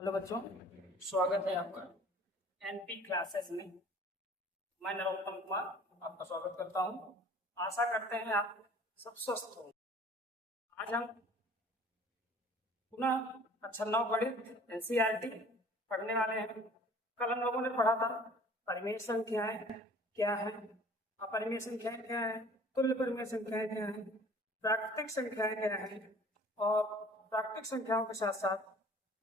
Hello बच्चों, स्वागत है आपका एनपी क्लासेस में। मैं नरोत्तम कुमार आपका स्वागत करता हूं। आशा करते हैं आप सब स्वस्थ हो। आज हम पुनः अक्षर 9 गणित एनसीईआरटी पढ़ने वाले हैं। कल हम लोगों ने पढ़ा था परिमेय संख्याएं क्या है, अपरिमेय संख्याएं क्या है, तुल्य परिमेय संख्याएं क्या है, प्राकृतिक संख्याएं क्या है और प्राकृतिक संख्याओं के साथ साथ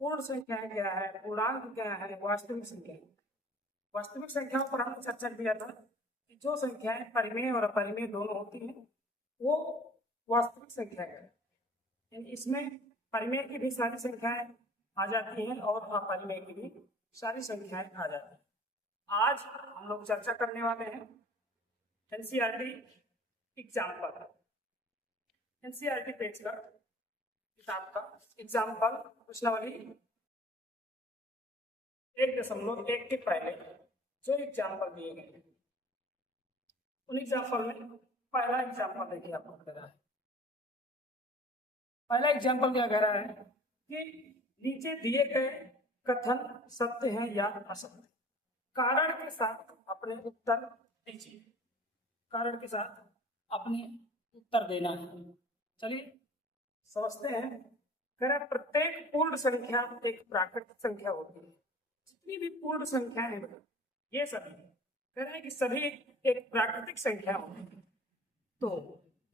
पूर्ण संख्याएं क्या है, पूर्णांक क्या है, वास्तविक संख्याएं। वास्तविक संख्याओं पर हमने चर्चा किया था कि जो संख्याएं परिमेय और अपरिमेय दोनों होती हैं वो वास्तविक संख्याएं हैं। यानी इसमें परिमेय की भी सारी संख्याएं आ जाती हैं और अपरिमेय की भी सारी संख्याएं आ जाती हैं। आज हम लोग चर्चा करने वाले हैं एनसीईआरटी एग्जाम्पल, एनसीईआरटी पेज का किताब का एग्जाम्पल प्रश्नावली 1.1 के पहले जो एग्जाम्पल दिए गए हैं उन एग्जाम्पल में पहला एग्जाम्पल देखिए आपको कह रहा है। पहला एग्जाम्पल क्या कह रहा है कि नीचे दिए गए कथन सत्य हैं या असत्य, कारण के साथ अपने उत्तर दीजिए। कारण के साथ अपने उत्तर देना है। चलिए समझते हैं। कह रहा है प्रत्येक पूर्ण संख्या एक प्राकृतिक संख्या होती है। जितनी भी पूर्ण संख्याएं हैं ये सभी कह रहे हैं कि सभी एक प्राकृतिक संख्या होती है। तो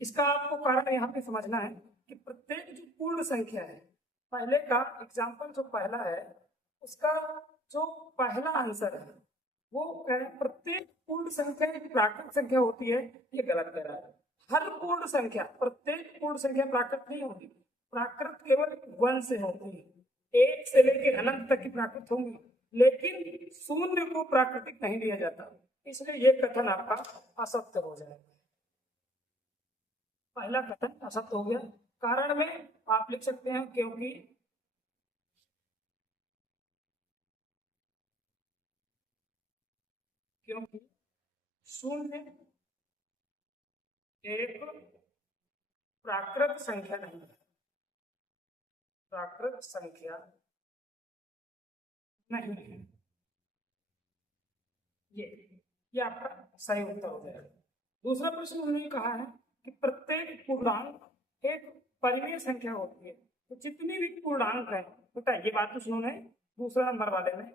इसका आपको कारण यहाँ पे समझना है कि प्रत्येक जो पूर्ण संख्या है, पहले का एग्जाम्पल जो पहला है उसका जो पहला आंसर है वो कह रहे हैं प्रत्येक पूर्ण संख्या एक प्राकृतिक संख्या होती है। ये गलत कह रहा है। हर पूर्ण संख्या, प्रत्येक पूर्ण संख्या प्राकृत नहीं होगी। प्राकृत केवल 1 से होती है, 1 से लेकर अनंत तक की प्राकृत होंगी, लेकिन शून्य को प्राकृतिक नहीं लिया जाता। इसलिए ये कथन आपका असत्य हो जाएगा। पहला कथन असत्य हो गया। कारण में आप लिख सकते हैं क्योंकि शून्य एक प्राकृत संख्या नहीं है। प्राकृत संख्या नहीं है। ये आपका सही उत्तर हो जाएगा। दूसरा प्रश्न उन्होंने कहा है कि प्रत्येक पूर्णांक एक परिमेय संख्या होती है। तो जितनी भी पूर्णांक है बेटा, ये बात तो उन्होंने दूसरा नंबर वाले में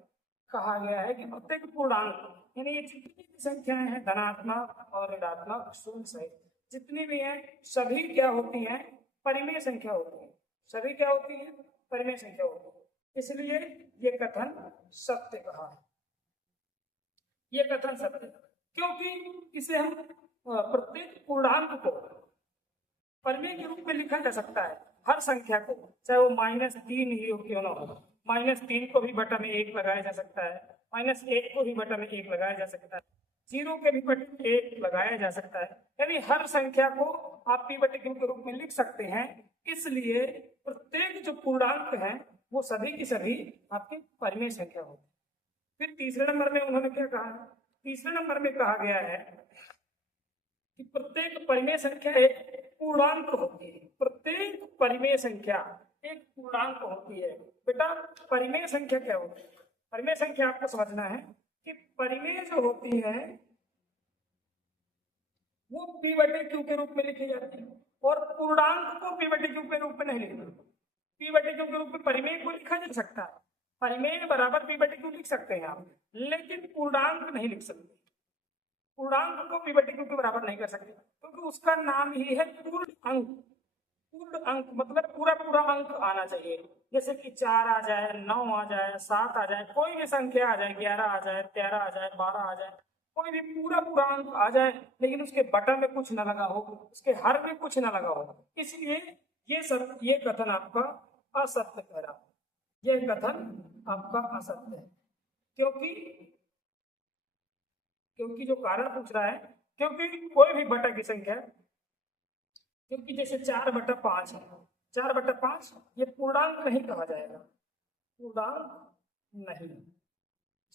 कहा गया है कि प्रत्येक पूर्णांक यानी ये जितनी भी संख्याएं हैं धनात्मक और ऋणात्मक शून्य सहित जितनी भी हैं सभी क्या होती हैं, परिमेय संख्या होती है। सभी क्या होती है, परिमेय संख्या होती है। इसलिए ये कथन सत्य कहा है। ये कथन सत्य है क्योंकि इसे हम प्रत्येक पूर्णांक को परिमेय के रूप में लिखा जा सकता है। हर संख्या को, चाहे वो -3 ही हो क्यों ना हो, -3 को भी बटा में 1 लगाया जा सकता है, -1 को भी बटा में 1 लगाया जा सकता है, 0 के भी बटे में 1 लगाया जा सकता है। यानी हर संख्या को आप p बटे q के रूप में लिख सकते हैं। इसलिए प्रत्येक जो पूर्णांक है वो सभी की सभी आपकी परिमेय संख्या होती है। फिर तीसरे नंबर में उन्होंने क्या कहा, तीसरे नंबर में कहा गया है कि प्रत्येक परिमेय संख्या एक पूर्णांक होती है। प्रत्येक परिमेय संख्या एक पूर्णांक होती है। बेटा परिमेय संख्या क्या होती है? परिमेय संख्या आपको समझना है कि परिमेय जो होती है वो p बटे q के रूप में लिखी जाती है और पूर्णांक को p बटे q के रूप में नहीं लिखते। p बटे q के रूप में परिमेय को लिखा जा सकता है, परिमेय बराबर p बटे q लिख सकते हैं आप, लेकिन पूर्णांक नहीं लिख सकते। पूर्णांक को p बटे q के बराबर नहीं कर सकते क्योंकि उसका नाम ही है पूर्ण अंक। पूर्ण अंक मतलब पूरा पूरा अंक आना चाहिए। जैसे कि 4 आ जाए, 9 आ जाए, 7 आ जाए, कोई भी संख्या आ जाए, 11 आ जाए, 13 आ जाए, 12 आ जाए, कोई भी पूरा पूरा अंक आ जाए लेकिन उसके बटन में कुछ न लगा हो, उसके हर में कुछ न लगा हो। इसलिए ये कथन आपका असत्य कह रहा है। ये कथन आपका असत्य है क्योंकि जो कारण पूछ रहा है, क्योंकि कोई भी बटा की संख्या, क्योंकि जैसे 4/5 है, 4/5 ये पूर्णांक नहीं कहा जाएगा। पूर्णांक नहीं,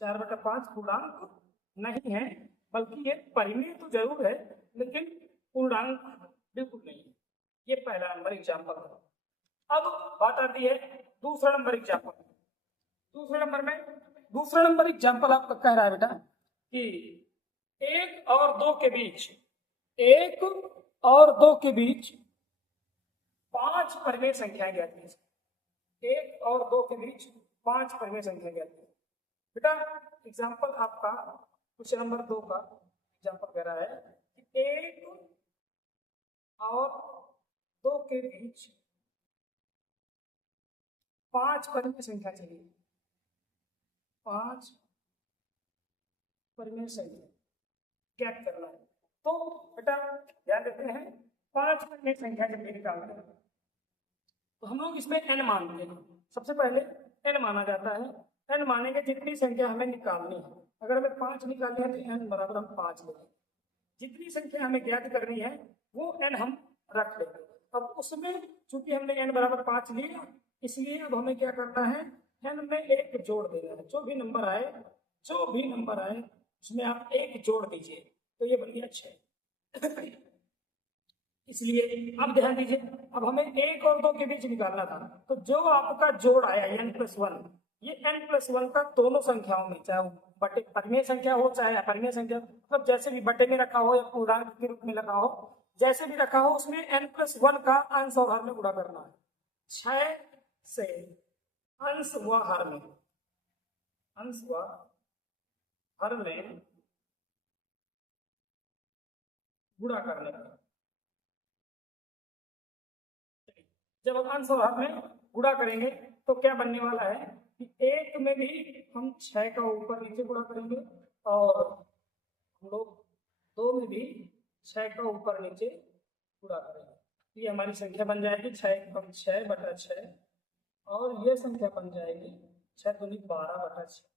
4/5 पूर्णांक नहीं है, बल्कि ये परिमेय तो जरूर है लेकिन पूर्णांक बिल्कुल नहीं है। ये पहला नंबर एग्जाम्पल है। अब बात आती है दूसरा नंबर एग्जाम्पल। दूसरा नंबर एग्जाम्पल आपका कह रहा है बेटा कि 1 और 2 के बीच 1 और 2 के बीच 5 परिमेय संख्याएं ज्ञात कीजिए। 1 और 2 के बीच 5 परिमेय संख्या ज्ञात कीजिए। बेटा एग्जाम्पल आपका क्वेश्चन नंबर 2 का एग्जाम्पल कह रहा है कि 1 और 2 के बीच 5 परिमेय संख्या चाहिए। 5 परिमेय संख्या ज्ञात करना है। तो बेटा ध्यान देते हैं 5 परिमेय संख्या जब निकालते हैं तो हम लोग इसमें n मानते हैं। सबसे पहले n माना जाता है। n मानेंगे जितनी संख्या हमें निकालनी है। अगर हमें 5 निकालनी है तो n बराबर हम 5 लेंगे। जितनी संख्या हमें ज्ञात करनी है वो n हम रख लेंगे। अब उसमें चूंकि हमने n बराबर 5 लिया इसलिए अब हमें क्या करना है, n में 1 जोड़ देना है। जो भी नंबर आए उसमें आप 1 जोड़ दीजिए तो ये बन गया 6। इसलिए अब ध्यान दीजिए, अब हमें 1 और 2 के बीच निकालना था तो जो आपका जोड़ आया n+1, ये n+1 का दोनों संख्याओं में, चाहे बटे परिमेय संख्या हो चाहे अपरिमेय संख्या, मतलब जैसे भी बटे में रखा हो या पूर्णांक के रूप में रखा हो, जैसे भी रखा हो उसमें n+1 का अंश और हर में गुणा करना है। 6 से अंश व हर में गुणा करने का। जब हम अंश और हर में गुणा करेंगे तो क्या बनने वाला है कि 1 में भी हम 6 का ऊपर नीचे गुणा करेंगे और हम लोग 2 में भी 6 का ऊपर नीचे गुणा करेंगे। ये हमारी संख्या बन जाएगी 6/6 और ये संख्या बन जाएगी 6 दूनी 12/6।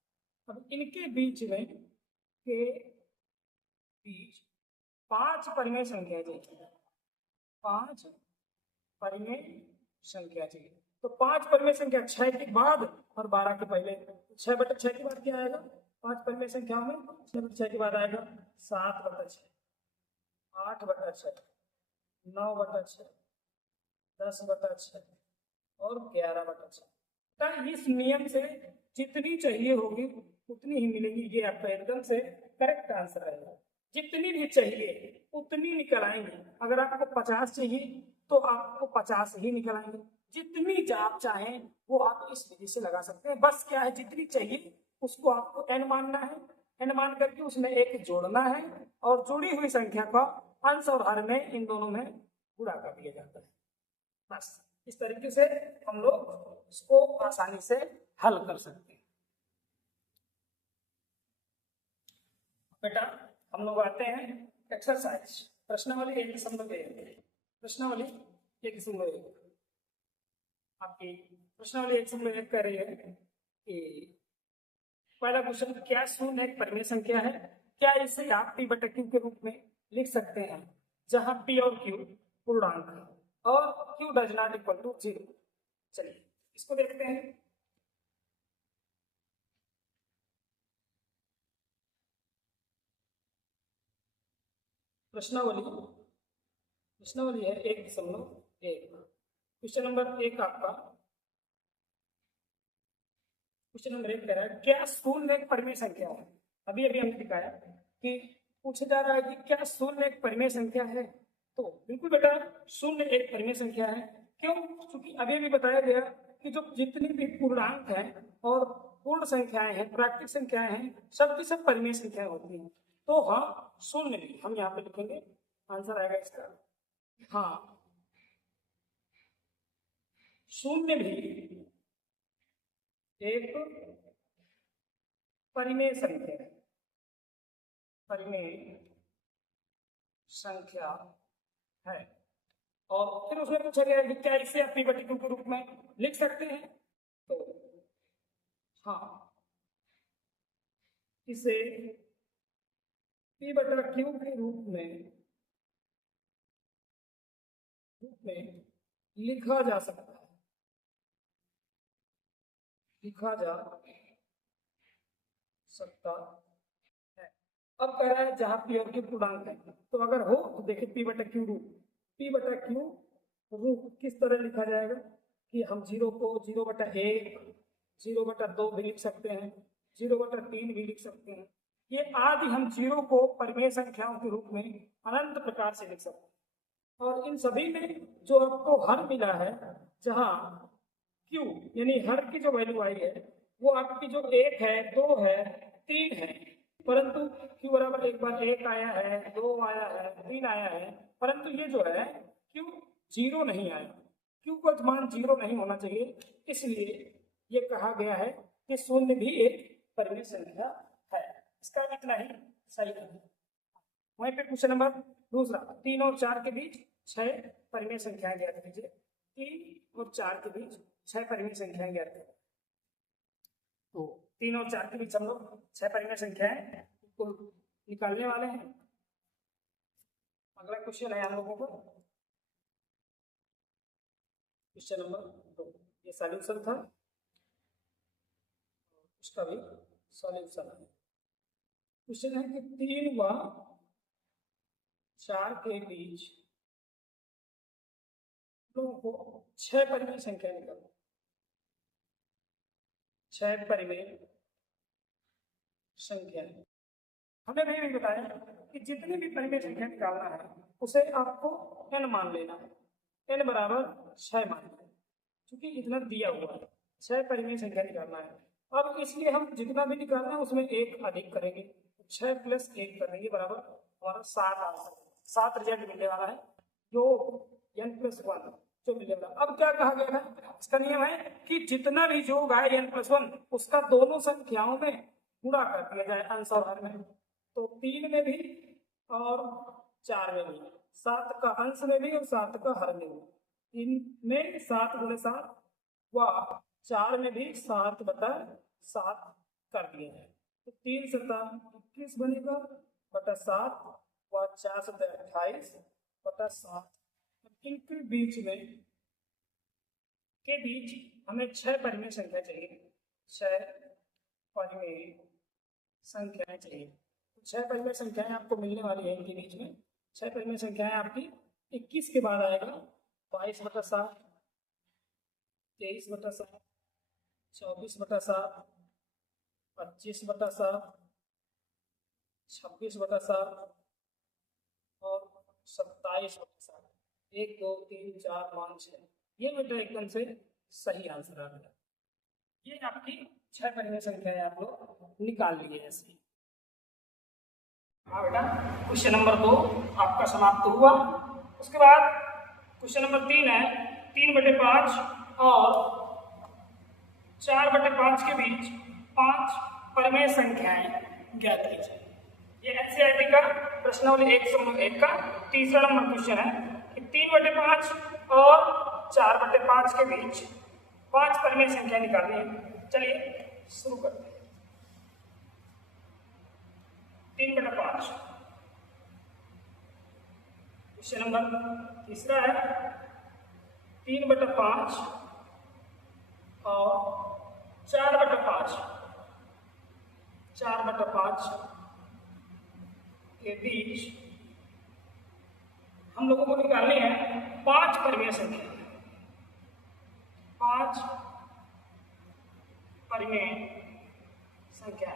अब इनके बीच में के बीच 5 परिमेय संख्या चाहिए। 5 परिमेय संख्या चाहिए। तो 5 परिमेय संख्या 6 के बाद और 12 के पहले। 6/6 के बाद क्या आएगा 5 परिमेय संख्याओं में? 6/6 के बाद आएगा 7/6, 8/6, 9/6, 10/6 और 11/6। इस नियम से जितनी चाहिए होगी उतनी ही मिलेगी। ये आपका एकदम से करेक्ट आंसर रहेगा। जितनी भी चाहिए उतनी निकल आएंगे। अगर आपको 50 चाहिए तो आपको 50 ही निकल आएंगे। जितनी आप चाहें वो आप इस विधि से लगा सकते हैं। बस क्या है, जितनी चाहिए उसको आपको n मानना है। n मान करके उसमें 1 जोड़ना है और जुड़ी हुई संख्या का अंश और हर में इन दोनों में गुणा कर दिया जाता है। बस इस तरीके से हम लोग इसको आसानी से हल कर सकते हैं। बेटा हम लोग आते हैं एक्सरसाइज प्रश्नावली 1.1। प्रश्नावली 1.1 आपकी प्रश्नावली 1.1 कह रही है कि पहला क्वेश्चन, क्या शून्य एक परिमेय संख्या है? क्या इसे आप p/q के रूप में लिख सकते हैं जहां p और q पूर्णांक है और q does not equal to 0? चलिए इसको देखते हैं। प्रश्नावली है 1.1। क्वेश्चन नंबर 1 आपका क्वेश्चन नंबर 1 कह रहा है क्या शून्य एक परिमेय संख्या है? अभी हमने दिखाया कि पूछा जा रहा है कि क्या शून्य एक परिमेय संख्या है। तो बिल्कुल बेटा शून्य एक परिमेय संख्या है। क्यों? क्योंकि अभी बताया गया कि जो जितनी भी पूर्णांक है और पूर्ण संख्याएं हैं, प्राकृतिक संख्याएं हैं, सब की सब परिमेय संख्याएं होती हैं। तो हाँ शून्य भी हम यहाँ पे लिखेंगे, आंसर आएगा इसका हाँ शून्य भी एक परिमेय संख्या है। और फिर उसमें पूछा गया कि क्या इसे आप p/q के रूप में लिख सकते हैं? तो हाँ इसे p/q के रूप में लिखा जा सकता है। अब कह रहा है जहां p और q पूर्णांक है, तो अगर हो तो देखिए p/q रूप किस तरह लिखा जाएगा कि हम 0 को 0/1, 0/2 भी लिख सकते हैं, 0/3 भी लिख सकते हैं। ये आदि हम जीरो को परिमेय संख्याओं के रूप में अनंत प्रकार से लिख सकते हैं। और इन सभी में जो आपको हर मिला है, जहाँ Q यानी हर की जो वैल्यू आई है वो आपकी जो 1 है, 2 है, 3 है, परंतु Q बराबर एक बार 1 आया है, 2 आया है, 3 आया है, परंतु ये जो है Q 0 नहीं आया। Q का मान 0 नहीं होना चाहिए, इसलिए ये कहा गया है कि शून्य भी एक परिमेय संख्या है। इसका इतना ही सही है। वहीं पे क्वेश्चन नंबर दूसरा, 3 और 4 के बीच 6 परिमेय संख्याएं ज्ञात कीजिए। 3 और 4 के बीच 6 परिमेय संख्याएं ज्ञात कीजिए। तो 3 और 4 के बीच हम लोग 6 परिमेय संख्याएं को निकालने वाले हैं। अगला क्वेश्चन है हम लोगों को क्वेश्चन नंबर 2। ये सॉल्यूशन था, उसका भी सॉल्यूशन है। क्वेश्चन है कि 3 व 4 के बीच लोगों को 6 परिमेय संख्या निकालना। 6 परिमेय संख्या हमने भी बताया कि जितनी भी परिमेय संख्या निकालना है उसे आपको n मान लेना है, n बराबर 6 मान लेना है, क्योंकि इतना दिया हुआ है। 6 परिमेय संख्या निकालना है। अब इसलिए हम जितना भी निकालना है उसमें 1 अधिक करेंगे, 6 + 1 करेंगे बराबर हमारा 7 आंसर, 7 रिजल्ट मिलने वाला है, जो n+1 जो मिलने वाला। अब क्या कहा गया है, इसका नियम है कि जितना भी योग आए n+1 उसका दोनों संख्याओं में गुणा कर दिया जाए, अंश और हर में। तो 3 में भी और 4 में भी, 7 का अंश में भी और 7 का हर में भी। इनमें 7 × 7 व 4 में भी 7/7 कर दिया जाए। तो 3 × 7 21 बनेगा बटा 7 व 4 × 7 28 बटा 7। इनके बीच में हमें 6 परिमेय संख्या चाहिए, 6 परिमेय संख्याएं चाहिए। 6 परिमेय संख्याएं आपको मिलने वाली है। इनके बीच में 6 परिमेय संख्याएं आपकी 21 के बाद आएगा 22/7, 23/7, 24/7, 25/7, 26/7 और 27/7। 1 2 3 4 5 6, ये बेटा एकदम से सही आंसर आ गया। ये आपकी 6 परिमेय संख्याएं आप लोग निकाल लिए ऐसे। हाँ बेटा, क्वेश्चन नंबर 2 आपका समाप्त हुआ। उसके बाद क्वेश्चन नंबर 3 है, 3/5 और 4/5 के बीच 5 परिमेय संख्याएं ज्ञात कीजिए। ये एनसीईआरटी का प्रश्नावली 101 का तीसरा नंबर क्वेश्चन है कि 3/5 और 4/5 के बीच 5 परिमेय संख्या निकालनी है। चलिए शुरू करते हैं। 3/5 क्वेश्चन नंबर तीसरा है, 3/5 और 4/5 के बीच हम लोगों को निकालनी है 5 परिमेय संख्या। 5 परिमेय संख्या।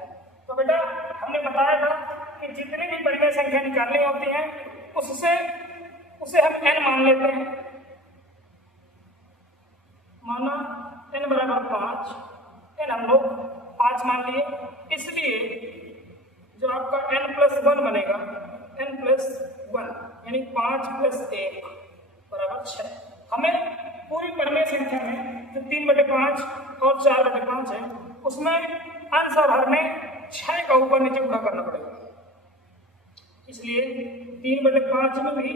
तो बेटा हमने बताया था कि जितनी भी परिमेय संख्या निकालनी होती है उसे हम n मान लेते हैं। माना n बराबर 5, n हम लोग 5 मान लिए, इसलिए जो आपका n+1 बनेगा, n+1 यानी 5 + 1 बराबर 6। हमें पूरी परिमेय संख्या में जो 3/5 और 4/5 है उसमें अंश और हर में 6 का ऊपर नीचे गुणा करना पड़ेगा, इसलिए 3/5 में भी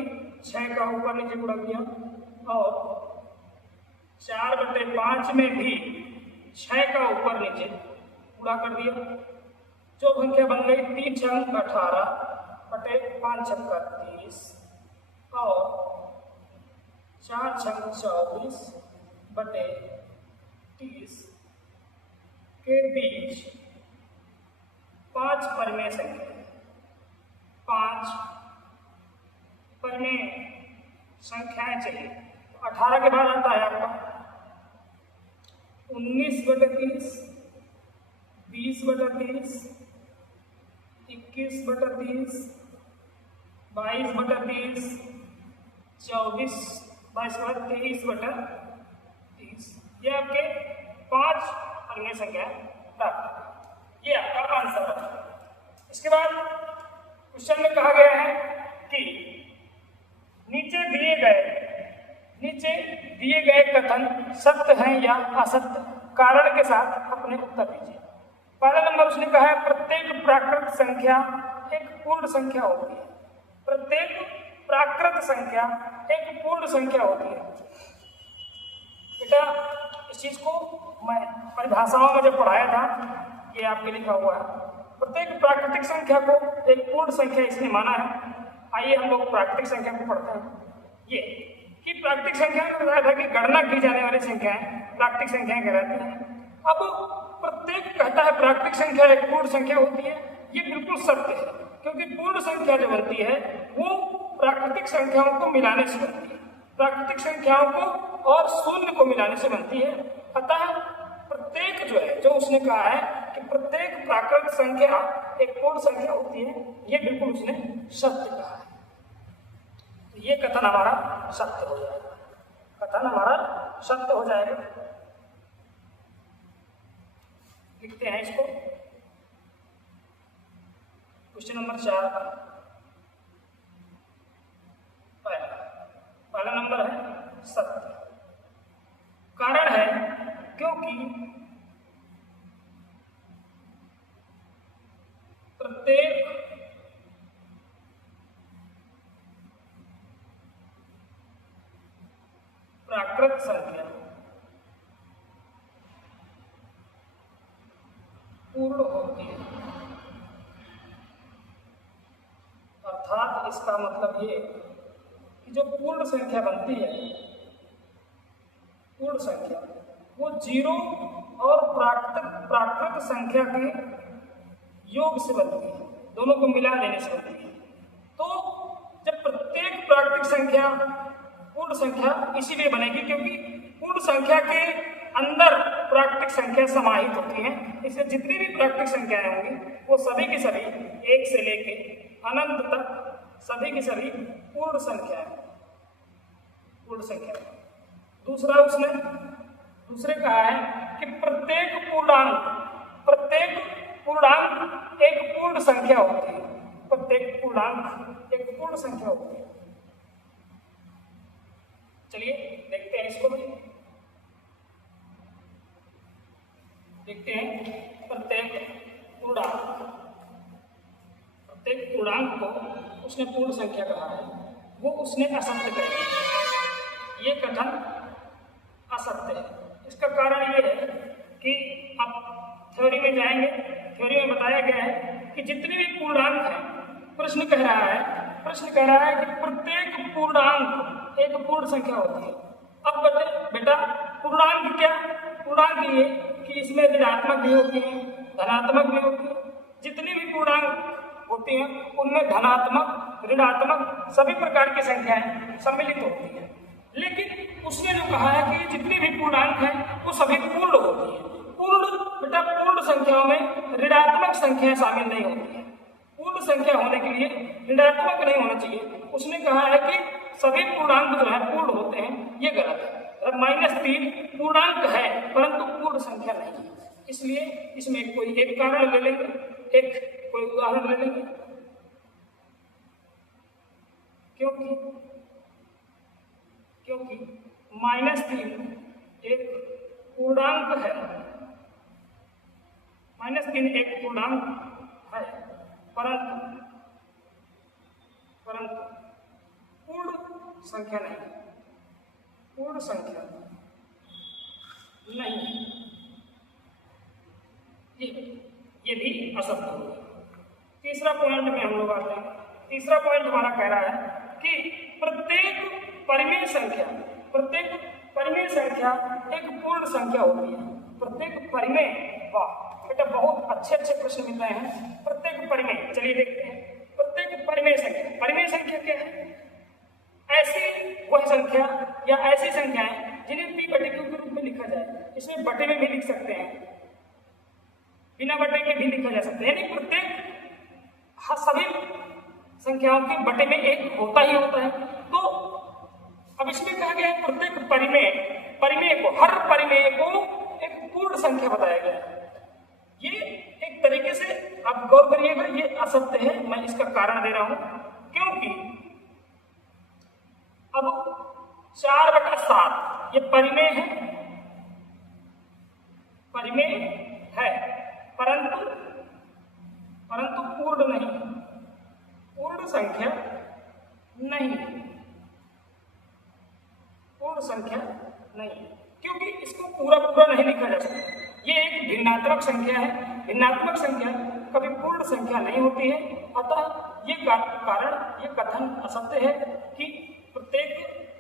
6 का ऊपर नीचे गुणा किया और 4/5 में भी 6 का ऊपर नीचे गुणा कर दिया। जो संख्या बन गई 3 × 18 बटे 5 × 30 और 4 × 24 बटे 30 के बीच 5 परिमेय संख्या, 5 परिमेय संख्याएं चाहिए। 18 के बाद आता है आपका 19/30, 20/30, 21/30, 22/30, 23/30। ये आपके 5 परिमेय संख्या प्राप्त। ये आपका आंसर है। इसके बाद क्वेश्चन में कहा गया है कि नीचे दिए गए कथन सत्य हैं या असत्य, कारण के साथ अपने उत्तर दीजिए। पहला नंबर उसने कहा है प्रत्येक प्राकृत संख्या एक पूर्ण संख्या होती है। प्रत्येक प्राकृत संख्या एक पूर्ण संख्या होती है। बेटा इस चीज को मैं परिभाषाओं में जब पढ़ाया था, ये आपके लिखा हुआ है। प्रत्येक प्राकृतिक संख्या को एक पूर्ण संख्या इसने माना है। आइए हम लोग प्राकृतिक संख्या को पढ़ते हैं। ये कि प्राकृतिक संख्या में बताया था कि गणना की जाने वाली संख्याएं प्राकृतिक संख्याएं कहलाती हैं। अब प्रत्येक कहता है प्राकृतिक संख्या एक पूर्ण संख्या होती है। ये बिल्कुल सत्य है, क्योंकि पूर्ण संख्या जो बनती है वो प्राकृतिक संख्याओं को मिलाने से बनती है। प्राकृतिक संख्याओं को और शून्य को मिलाने से बनती है। अतः प्रत्येक जो है, जो उसने कहा है कि प्रत्येक प्राकृत संख्या एक पूर्ण संख्या होती है, ये बिल्कुल उसने सत्य कहा है। तो ये कथन हमारा सत्य हो जाएगा। कथन हमारा सत्य हो जाएगा। लिखते हैं इसको। क्वेश्चन नंबर 4 पहला नंबर है सत्य। कारण है क्योंकि प्रत्येक प्राकृत संख्या पूर्ण होती है। अर्थात इसका मतलब ये कि जो पूर्ण संख्या बनती है, पूर्ण संख्या वो जीरो और प्राकृत संख्या के योग से बनती है, दोनों को मिला देने से बनती है। तो जब प्रत्येक प्राकृतिक संख्या पूर्ण संख्या इसीलिए बनेगी क्योंकि पूर्ण संख्या के अंदर प्राकृतिक संख्या समाहित होती है। इसलिए जितनी भी प्राकृतिक संख्याएं होंगी वो सभी की सभी एक से लेके अनंत तक सभी की सभी पूर्ण संख्या है। पूर्ण संख्या। दूसरे कहा है कि प्रत्येक पूर्णांक एक पूर्ण संख्या होती है। प्रत्येक पूर्णांक एक पूर्ण संख्या होती है। चलिए देखते हैं इसको भी। देखते हैं प्रत्येक पूर्णांक को उसने पूर्ण संख्या कहा है, वो उसने असत्य कहा। ये कथन असत्य है। इसका कारण ये है कि आप थ्योरी में जाएंगे। थ्योरी में बताया गया है कि जितने भी पूर्णांक हैं, प्रश्न कह रहा है कि प्रत्येक पूर्णांक एक पूर्ण संख्या होती है। अब बेटा पूर्णांक क्या? पूर्णांक ये कि इसमें ऋणात्मक भी होती है, धनात्मक भी होती है। जितनी भी पूर्णांक होती हैं उनमें धनात्मक, ऋणात्मक सभी प्रकार की संख्याएं सम्मिलित होती हैं। लेकिन उसने जो कहा है कि जितनी भी पूर्णांक हैं वो सभी पूर्ण होती हैं। पूर्ण संख्याओं में ऋणात्मक संख्याएं शामिल नहीं होती है। पूर्ण संख्या होने के लिए ऋणात्मक नहीं होना चाहिए। उसने कहा है कि सभी पूर्णांक जो है पूर्ण होते हैं, ये गलत है। -3 पूर्णांक है परंतु पूर्ण संख्या नहीं है। इसलिए इसमें कोई एक कारण ले लेंगे, एक कोई उदाहरण ले लेंगे। क्योंकि -3 एक पूर्णांक है। -3 एक पूर्णांक है परंतु पूर्ण संख्या नहीं। पूर्ण संख्या नहीं, ये भी असत्य होगा। तीसरा पॉइंट में हम लोग आते हैं। तीसरा पॉइंट हमारा कह रहा है कि प्रत्येक परिमेय संख्या एक पूर्ण संख्या होती है। प्रत्येक परिमेय, वाह बेटा बहुत अच्छे प्रश्न मिल रहे हैं। प्रत्येक परिमेय, चलिए देखते हैं। प्रत्येक परिमेय संख्या क्या है? ऐसी वह संख्या या ऐसी संख्याएं जिन्हें p/q के रूप में लिखा जाए। इसमें बटे में भी लिख सकते हैं, बिना बटे के भी लिखा जा सकता है, यानी प्रत्येक सभी संख्याओं के बटे में एक होता ही होता है। तो अब इसमें कहा गया है प्रत्येक परिमेय को, हर परिमेय को एक पूर्ण संख्या बताया गया है। ये एक तरीके से आप गौर करिएगा, ये असत्य है, मैं इसका कारण दे रहा हूं, क्योंकि अब 4/7 ये परिमेय है, परंतु पूर्ण नहीं, पूर्ण संख्या नहीं, क्योंकि इसको पूरा नहीं लिखा जा सकता। ये एक भिन्नात्मक संख्या है, भिन्नात्मक संख्या कभी पूर्ण संख्या नहीं होती है। अतः ये कथन असत्य है कि प्रत्येक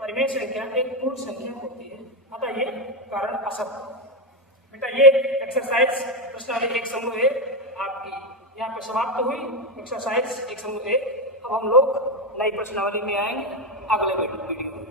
परिमेय संख्या एक पूर्ण संख्या होती है, अतः ये कारण असत्य। बेटा ये एक्सरसाइज प्रश्नावली 1 समूह 1 आपकी यहाँ पर समाप्त हुई। एक्सरसाइज 1 समूह 1। अब हम लोग नई प्रश्नावली में आएंगे अगले वीडियो में।